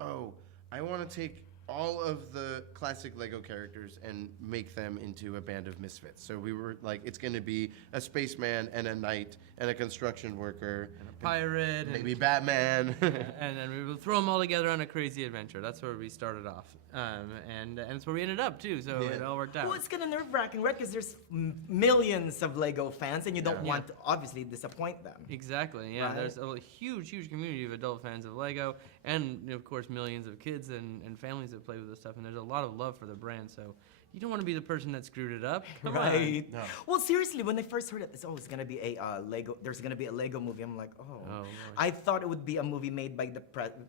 oh, I want to take all of the classic Lego characters and make them into a band of misfits. So we were like, it's going to be a spaceman and a knight and a construction worker. And a pirate. Maybe Batman. And then we would throw them all together on a crazy adventure. That's where we started off. And it's where we ended up, too, so it all worked out. Well, it's kind of nerve-wracking, right? Because there's millions of Lego fans, and you don't want to, obviously, disappoint them. Exactly, yeah. Right? There's a huge, huge community of adult fans of Lego, and, of course, millions of kids and families that play with this stuff, and there's a lot of love for the brand, so you don't want to be the person that screwed it up. Come Right. on. No. Well, seriously, when I first heard it, it's always gonna be a Lego. There's gonna be a Lego movie. I'm like, oh. Lord. I thought it would be a movie made by the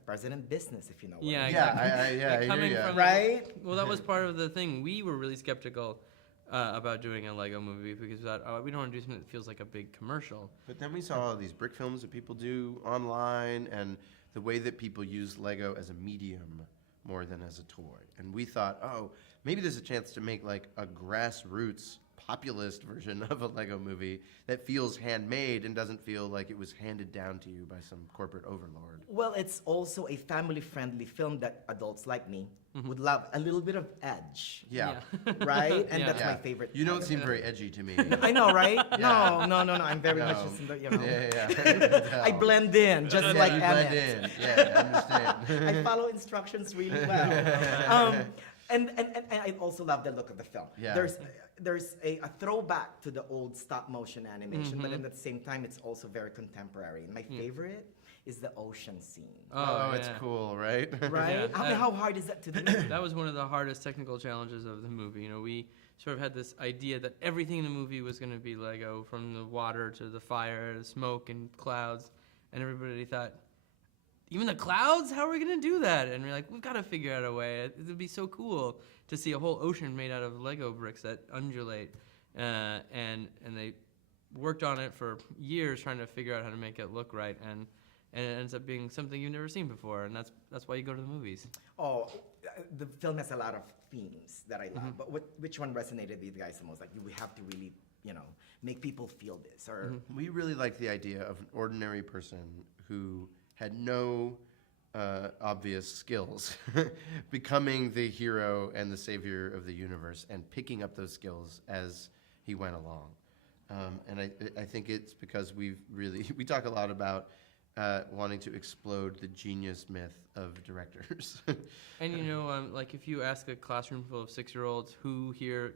president business, if you know what Yeah, I mean. Yeah, I Coming hear ya. from- Right? Well, that was part of the thing. We were really skeptical about doing a Lego movie because we thought, oh, we don't want to do something that feels like a big commercial. But then we saw all these brick films that people do online and the way that people use Lego as a medium more than as a toy. And we thought, oh, maybe there's a chance to make like a grassroots populist version of a Lego movie that feels handmade and doesn't feel like it was handed down to you by some corporate overlord. Well, it's also a family-friendly film that adults like me would love. A little bit of edge, Yeah. right? And Yeah. that's Yeah. my favorite. You don't part. seem very edgy to me. I know, right? Yeah. No. I'm very much No. just in the, you know. Yeah. I blend in, just Yeah, like you blend Emmett. in. Yeah, I understand. I follow instructions really well. And I also love the look of the film. Yeah. There's a throwback to the old stop motion animation, but at the same time, it's also very contemporary. And my favorite is the ocean scene. Oh, it's yeah. cool, right? Right? Yeah. How hard is that to do? That was one of the hardest technical challenges of the movie. You know, we sort of had this idea that everything in the movie was going to be Lego, from the water to the fire, to smoke and clouds, and everybody thought, even the clouds? How are we going to do that? And we're like, we've got to figure out a way. It would be so cool to see a whole ocean made out of Lego bricks that undulate. And they worked on it for years trying to figure out how to make it look right. And it ends up being something you've never seen before. And that's why you go to the movies. Oh, the film has a lot of themes that I love, but which one resonated with you guys the most? Like, we have to really, make people feel this, or We really liked the idea of an ordinary person who had no obvious skills becoming the hero and the savior of the universe and picking up those skills as he went along. And I think it's because we talk a lot about wanting to explode the genius myth of directors. And like if you ask a classroom full of 6-year-olds who here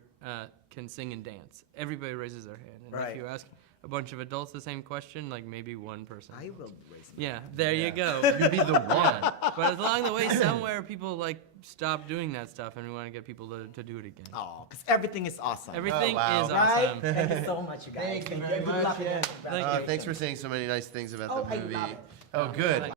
can sing and dance, everybody raises their hand. And Right. if you ask a bunch of adults the same question, like maybe one person. I will raise my Yeah, there you go. You'd be the one. But along the way, somewhere people like stop doing that stuff, and we want to get people to do it again. Oh, because everything is awesome. Everything wow. is Right? awesome. Thank you so much, you guys. Thank you Good very luck much, again. yeah. Thanks for saying so many nice things about Oh, the I movie. love it. Oh, good.